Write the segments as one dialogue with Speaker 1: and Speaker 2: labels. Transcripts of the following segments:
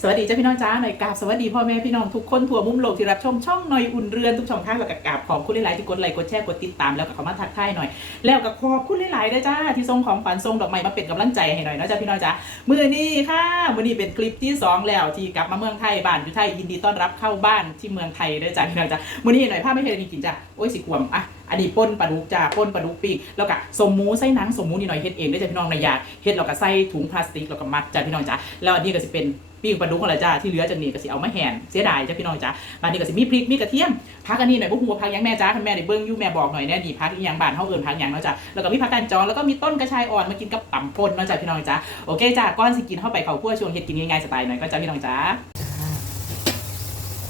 Speaker 1: สวัสดีเจ้าพี่น้องจ้าหน่อยกราบสวัสดีพ่อแม่พี่น้องทุกคนทั่วมุมโลกที่รับชมช่องหน่อยอุ่นเรือนทุกช่องทางแล้วก็กราบขอบคุณหลายๆที่กดไลค์กดแชร์กดติดตามแล้วก็เข้ามาทักทายหน่อย แล้วก็ขอบคุณหลายๆด้วยจ้าที่ส่งของฝันส่งดอกไม้มาเป็นกำลังใจให้หน่อยนะจ้าพี่น้องจ้ามือนี้ค่ะมือนี้เป็นคลิปที่สองแล้วที่กลับมาเมืองไทยบ้านอยู่ไทยยินดีต้อนรับเข้าบ้านที่เมืองไทยด้วยจ้าพี่น้องจ้ามือนี้หน่อยภาพไม่เห็นกินจ้าโอ้ยสิควมอะอันนี้ป่นปลาดุกจ้าป่นปลาดุกปีกแล้วก็สมมูไส้หนังสมมูนี่หน่อยเฮ็ดเองด้วยจ้าพี่น้องในยาเฮ็ดแล้วก็ใส่ถุงพลาสติกแล้วก็มัดจ้าพี่น้องจ้าแล้วอันนี้ก็จะเป็น ปิ้งปลาดุกอะไรจ้าที่เหลือจากนี้ก็สิเอามาแห่นเสียดายจ้าพี่น้องจ้าบานนี้ก็สิมีพริกมีกระเทียมพักอันนี้หน่อยพวกหัวพักยังแม่จ้าคุณแม่ได้เบิ้งยู่แม่บอกหน่อยแน่ดีพักอีหยังบานเฮาเอิ้นพักหยังเนาะจ้าแล้วก็มีผักกาดจองแล้วก็มีต้นกระชายอ่อนมากินกับตำป่นเนาะจ้าพี่น้องจ้าโอเคจ้าก้อนสิกินเข้าไปเขาคั่วช่วงเฮ็ดกินง่ายๆสไตล์หน่อยก็จ้าพี่น้องจ้า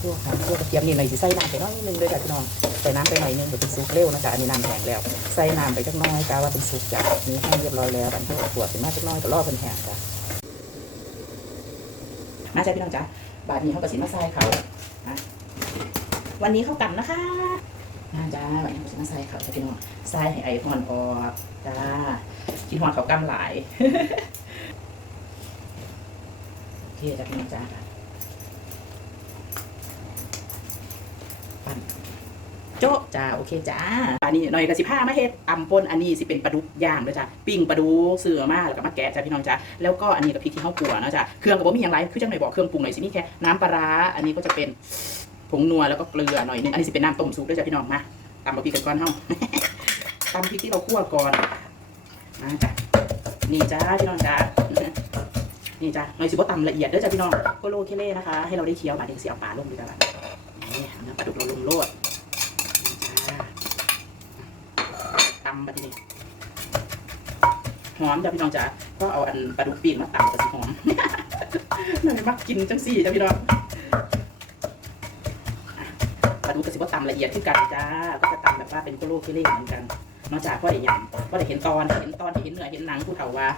Speaker 1: คั่วค่ะคั่วกระเทียมนี่หน่อยสิใส่น้ำไปน่อยนึงเลยจ้าพี่น้องใส่น้ำไปหน่อยนึงเดี๋ยวเป็นซุปเร็วนะจ้าอันนี้น้ำแห้งแล้วใส่น้ำไปจักน้อยจ้าว่าเป็นซุปจ้านี่แห้งเรียบร้อยแล้วบันทิงขวดเป็นมาจักน้อยก็รอเพิ่นแห้งจ้า มาจ้าพี่น้องจ้าบาดนี้เขากระสิมาใส่เขานะวันนี้เขากำนะคะนะจ้าวันนี้เขาสิมาใส่เขาจ้าพี่น้องใส่ให้ไอหอนออกจ้าคิดหอนเขากำหลายโอเคจ้าพี่น้องจ้าปั่น โจ๊ะจ้าโอเคจ้าอันนี้หน่อยกระสิผ้ามาเฮ็ดอ่ำปนอันนี้สิเป็นปลาดุกย่างด้วยจ้าปิ้งปลาดุกเสือมาแล้วก็มาแกะจ้าพี่น้องจ้าแล้วก็อันนี้กับพริกที่เขาปัวนะจ้าเครื่องกับว่มีอย่างไรคือจังหน่อยบอกเครื่องปรุงหน่อยสิมีแค่น้ำปลาร้าอันนี้ก็จะเป็นผงนัวแล้วก็เกลือหน่อยนึงอันนี้สิเป็นน้ำต้มซุปด้วยจ้าพี่น้องมาตำบะพริกกันก่อนเฮาตำพริกที่เราคั่วก่อนมาจ้านี่จ้าพี่น้องจ้านี่จ้าหน่อยสิว่าตำละเอียดด้อจ้าพี่น้องโคโลเคเล่นะคะ ให้เราได้เคี้ยวบาดเด็กเสียเอาปลาลงดีกว่านี่เอาเนื้อปลาดุกเราลงโลดนี่จ้าตำบัดนี้หอมจ้าพี่น้องจ้าก็เอาอันปลาดุกปีกมาตำกับสิหอมหน่อยมักกินจังสี่จ้าพี่น้องปลาดุกกับสิว่าตำละเอียดขึ้นกันจ้า ก็จะตำแบบว่าเป็นโคโลเคเล่เหมือนกันนอกจากพ่อได้ยำพ่อได้เห็นตอนเห็นตอนที่เห็นเนื้อเห็นหนังผู้เฒ่าว่า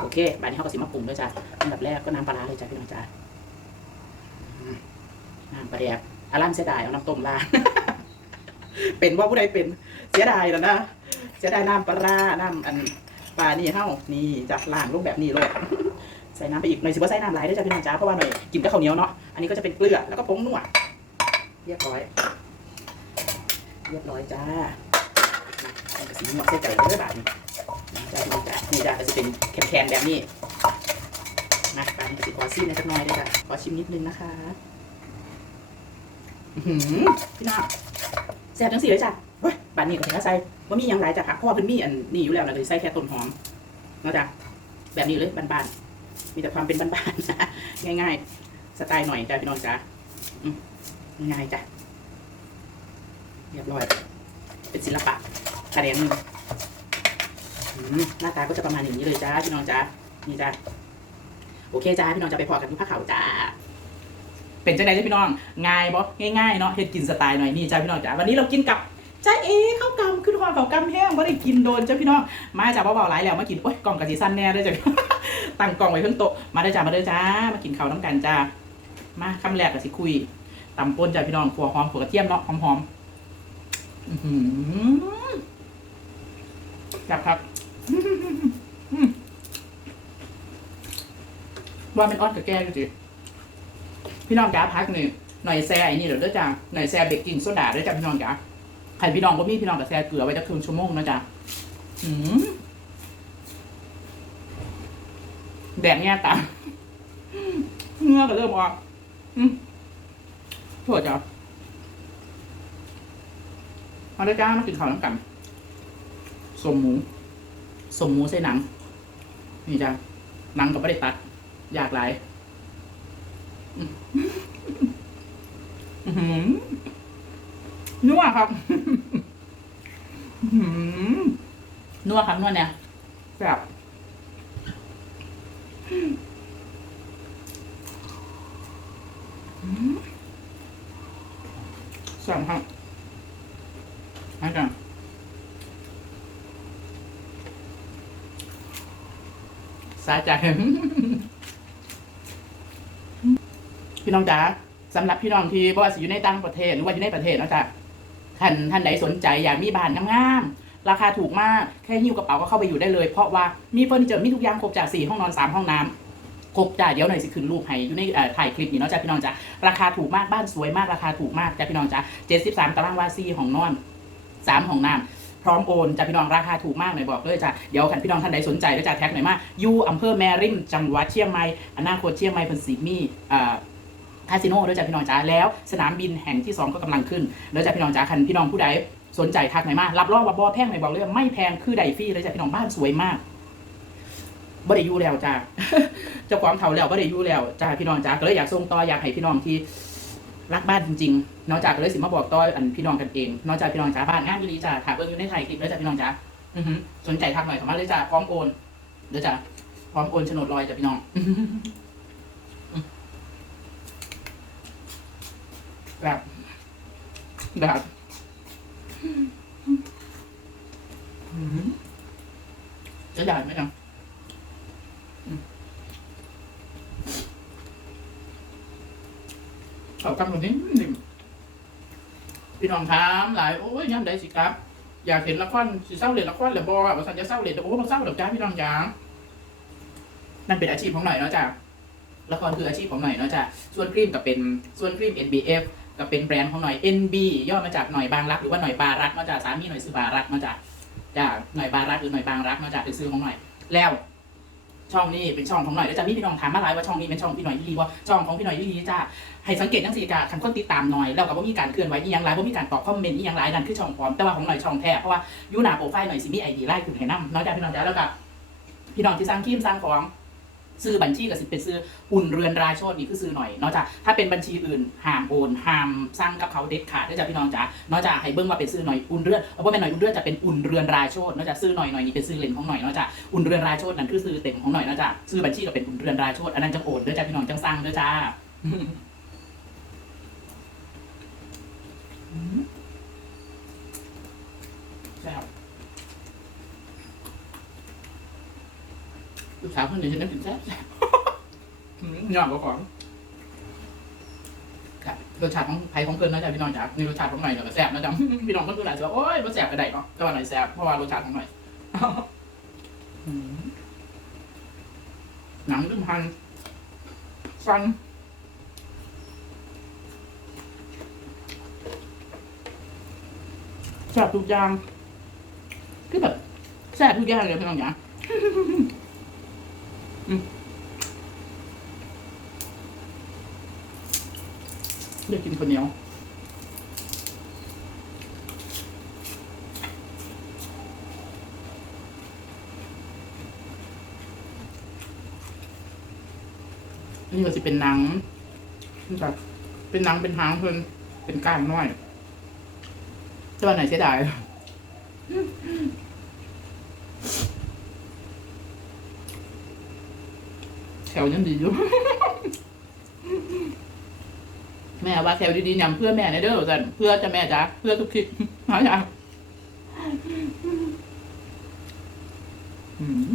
Speaker 1: โอเคบานนี้เขาก็สิมาปรุงด้วยจ้ะอันดับแรกก็น้ำปลาร้าเลยจ้ะพี่น้องจ้ะอืมน้ำปลาแดก อาร่ามเสียดายเอาน้ำต้มราเป็นว่าผู้ใดเป็นเสียดายแล้วนะเสียดายน้ำปลาร้าน้ำอันปลานี่เฮ้านี่จัดล่างลงแบบนี้เลยใส่น้ำไปอีกหน่อยสิว่าใส่น้ำหลายด้วยจ้ะพี่น้องจ้าเพราะว่าหน่อยกินกับข้าวเหนียวเนาะอันนี้ก็จะเป็นเกลือแล้วก็ผงนัวเรียบร้อย เรียบร้อยจ้าใส่กระสีหมดใส่ไก่ด้วยบาทนี้จ้าพี่น้องจ้านี่จ้าก็จะเป็นแคนๆแบบนี้นะบาทนี้ก็จะขอชิมนะสักหน่อยด้วยจ้ะขอชิมนิดนึงนะคะ อื้อหือพี่น้องแซ่บจังสี่เลยจ้ะเฮ้ยบาทนี้ก็ถึงจะใส่ว่ามีอย่างไรจ้ะค่ะเพราะว่าเพิ่นมีอันนี้อยู่แล้วนะเลยใส่แค่ต้นหอมเนาะจ้ะแบบนี้เลยบานๆมีแต่ความเป็นบานๆง่าย ๆ สไตล์หน่อยจ้ะพี่น้องจ้ะอืมง่ายๆจ้ะเรียบร้อย เป็นศิลปะคะแนนหนึ่งหน้าตาก็จะประมาณอย่างนี้เลยจ้าพี่น้องจ้านี่จ้าโอเคจ้าพี่น้องจะไปพอกันที่ผ้าขาวจ้าเป็นเจังไดจ้าพี่น้อง ง่ายบ่ง่ายๆเนาะเฮ็ดกินสไตล์หน่อยนี่จ้าพี่น้องจ้าวันนี้เรากินกับจ้าเอข้าวกำขึ้นหอมข้าวกำแห้งบ่ได้กินโดนจ้าพี่น้องมาจ้าเบาๆหลายแล้วมากินโอ้ยกล่องกะสิสั้นแน่ด้วยจ้ะตั้งกล่องไว้เพิ่งโต๊ะมาเด้จ้ามาเด้จ้ามากินข้าวน้ำกันจ้ามาคำแรกก็สิคุยตำป่นจ้าพี่น้องขัวหอมขัวกระเทียมเนาะหอมๆอื้อหือจับครับว่าเป็นออดกับแก้ดูสิพี่น้องจ๋าพักหนึ่ง หน่อยแซ่ไอ้นี่เดี๋ยวเด้อจ้าหน่อยแซ่เบกกิ้งโซดาเด้อจ้าพี่น้องจ๋าใครพี่น้องก็มีพี่น้องกับแซ่เกลือไว้จะครึ่งชั่วโมงนะจ๊ะอืมแดดแง่ตาเงื่อก็เริ่มออกอืมโทษจ้ามาได้จ้ามากินข้าวน้ำกันสมหมูสมหมูใส่หนัง นี่จ้าหนังก็ไม่ได้ตัด อยากหลายอืมอื้อหือ นัวครับอื้อหือนัวครับนัวเนี่ยแบบอืมสั่งครับให้กันสาใจพี่น้องจ๋า สำหรับพี่น้องที่บ่ว่าสิอยู่ในต่างประเทศหรือว่าอยู่ในประเทศเนาะจ๊ะท่านท่านใดสนใจอยากมีบ้านงามๆราคาถูกมากแค่หิ้วกระเป๋าก็เข้าไปอยู่ได้เลย เพราะว่ามีเฟอร์นิเจอร์มีทุกอย่างครบจากสี่ห้องนอนสามห้องน้ำครบจ้าเดี๋ยวหน่อยสิขึ้นรูปให้อยู่ในถ่ายคลิปนี้เนาะจ้าพี่น้องจ้าราคาถูกมากบ้านสวยมากราคาถูกมากจ้าพี่น้องจ้าเจ็ดสิบสามตารางวาซีของนอนสามของน้ำพร้อมโอนจ้าพี่น้องราคาถูกมากหน่อยบอกเลยจ้าเดี๋ยวคันพี่น้องท่านใดสนใจก็จะแท็กหน่อยมาอยู่อำเภอแมริมจังหวัดเชียงใหม่อนาคตเชียงใหม่เพิ่นสิมีอ่า คาสิโนด้วยจ้ะพี่น้องจ๋าแล้วสนามบินแห่งที่ 2 ก็กำลังขึ้น แล้วจ้ะพี่น้องจ๋าคันพี่น้องผู้ใดสนใจทักไหนอยมารับรองว่าบอแพงไหนบอกเลยไม่แพงคือไดฟรี่เลยจ้ะพี่น้องบ้านสวยมากบ่ได้ยู่แล้วจ้าเจ้าของเขาแล้วบ่ได้ยู่แล้วจ้าพี่น้องจ๋าก็เลยอยากส่งต่ออยากให้พี่น้องที่รักบ้านจริงๆนอกจากก็เลยสิมาบอกต่ออันพี่น้องกันเองนอกจากพี่น้องจ๋าบ้านงานอยู่ดีจ้าค่ะเบิ่งอยู่ในไทยคลิปแล้วจ้ะพี่น้องจ๋าสนใจทักหน่อยเข้ามาเลยจ้าพร้อมโอนเดี๋ยวจ้าพร้อมโอนโฉนดลอยจ้ะพี่น้อง แบบแบบอื้อหือจะได้ไหมอืมเอากำลังนี้นิ่มพี่น้องถามหลายโอ้ยย่ำได้สิครับ อยากเห็นละครสิเศร้าเรียนละครหรือบอว่าสันจะเศร้าเรียนโอ้มันเศร้าเดี๋ยวจ้าพี่น้องจ๋านั่นเป็นอาชีพของหน่อยเนาะจ้ะละครคืออาชีพของหน่อยเนาะจ้ะส่วนครีมก็เป็นส่วนครีม NBF ก็เป็นแบรนด์ของหน่อย NB ย่อมาจากหน่อยบางรักหรือว่าหน่อยบารักมาจากสามีหน่อยซื้อบารักมาจากจากหน่อยบารักหรือหน่อยบางรักมาจากเป็นซื้อของหน่อย แล้ว ช่องนี้เป็นช่องของหน่อยแล้วจะมีพี่น้องถามมาหลายว่าช่องนี้เป็นช่องพี่หน่อยยี่ลีว่าช่องของพี่หน่อยยี่ลีจ้าให้สังเกตจังสี่กาคันคนติดตามหน่อยแล้วก็บ่ามีการเคลื่อนไหวอีหยังหลายบ่มีการตอบคอมเมนต์อีหยังหลายนั่นคือช่องปลอมแต่ว่าของหน่อยช่องแท้เพราะว่ายูนาโปรไฟล์หน่อยสิมีไอดีไล่ขึ้นให้นำน้อยจ้าพี่น้องจ้าแล้วก็พี่น้องที่สร้างครีมสร้างของ ซื้อบัญชีกับสิเป็นซื้ออุ่นเรือนรายโชดนี่คือซื้อหน่อยนอกจากถ้าเป็นบัญชีอื่นห้ามโอนห้ามสร้างกับเขาเด็ดขาดได้จากพี่น้องจ๋านอกจากให้เบิ้งว่าเป็นซื้อหน่อยอุ่นเรือนเอาว่าเป็นหน่อยอุ่นเรือนจะเป็นอุ่นเรือนรายโชดนอกจากซื้อหน่อยหน่อยนี่เป็นซื้อเลนของหน่อยนอกจากอุ่นเรือนรายโชดนั่นคือซื้อเต็มของหน่อยนอกจากซื้อบัญชีก็เป็นอุ่นเรือนรายโชดอันนั้นจังโอนเด้อจ้าพี่น้องจังสร้างเด้อจ้าอืมแซ่บ ลูกสาวคนนี้ฉันได้กินแซ่บอืมยอดกว่าของครับรสชาติของไผ่ของเกินนะจ๊ะพี่น้องจ๋านี่รสชาติของหน่อยเดี๋ยวก็แซ่บนะจ๊ะพี่น้องคนอื่นอาจจะว่าโอ๊ยมันแซ่บก็ได้เนาะแต่ว่าหน่อยแซ่บเพราะว่ารสชาติของหน่อยอืมหนังขึ้นพันฟันแซ่บทุกอย่างคือแบบแซ่บทุกอย่างเลยพี่น้องจ๋า เลือกกินคนเหนียวนี่ก็จะเป็นหนังนี่จ้ะเป็นหนังเป็นหางเพิ่นเป็นก้านน้อยตัวไหนเสียดายแถ วยังดีอยู่ แม่ว่าแถวดีๆยำเพื่อแม่ในเด้อจันเพื่อจะแม่จ้ะเพื่อทุกคลิปนะจ๊ะอืม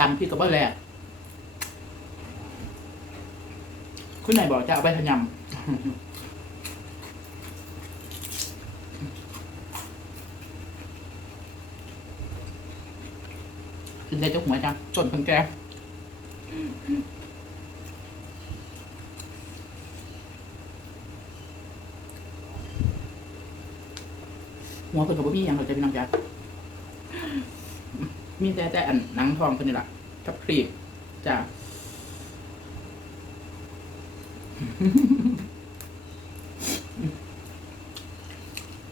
Speaker 1: ตำพี่กับเบิ้ลแหละคุณไหนบอกจะเอาไปทำยำ นได้ทุกหัวจ้ะจนคนแก่หัวเพิ่นกับบ่มีหยังหรอกจ้ะพี่น้องจ้ะมีแต่แต่อันหนังทองเพิ่นนี่แหละกับครีมจ้ะ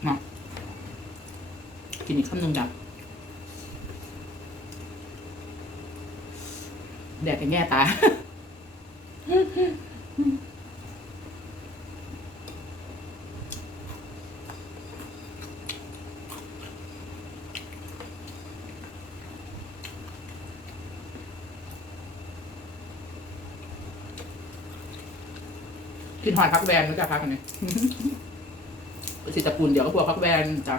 Speaker 1: มากินอีกคำหนึ่งจ้ะ แดดกันแง่ตา กินหอยพักแวนรู้จักพักกันไหมสิตะปูนเดี๋ยวก็พวกพักแวนจ้ะ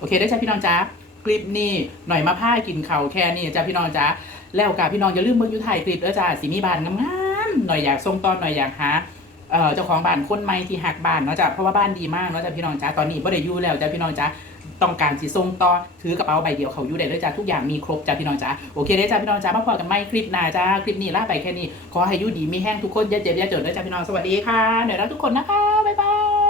Speaker 1: โอเคได้จ้าพี่น้องจ้าคลิปนี้หน่อยมาผ้ากินเขาแค่นี้จ้าพี่น้องจ้าแล้วกาพี่น้องอย่าลืมเบิ่งอยูไทยคลิปเด้อจ้าสีมีบานงามๆหน่อยอยากส่งตอนหน่อยอยากหาเอ่อเจ้าของบ้านคนใหม่ที่หักบ้านเนาะจ้าเพราะว่าบ้านดีมากเนาะจ้าพี่น้องจ้าตอนนี้บ่ได้อยู่แล้วจ้าพี่น้องจ้าต้องการสิส่งต่อถือกระเป๋าใบเดียวเขาอยู่ได้เลยจ้าทุกอย่างมีครบจ้าพี่น้องจ้าโอเคได้จ้าพี่น้องจ้ามาพอกันใหมคลิปหน้าจ้าคลิปนี้ล่าไปแค่นี้ขอให้อยู่ดีมีแห้งทุกคนอย่าเจ็บอย่าจนเด้อจ้าพี่น้องสวัสดีค่ะเดี๋ยวรักทุกคนนะคะบ๊ายบาย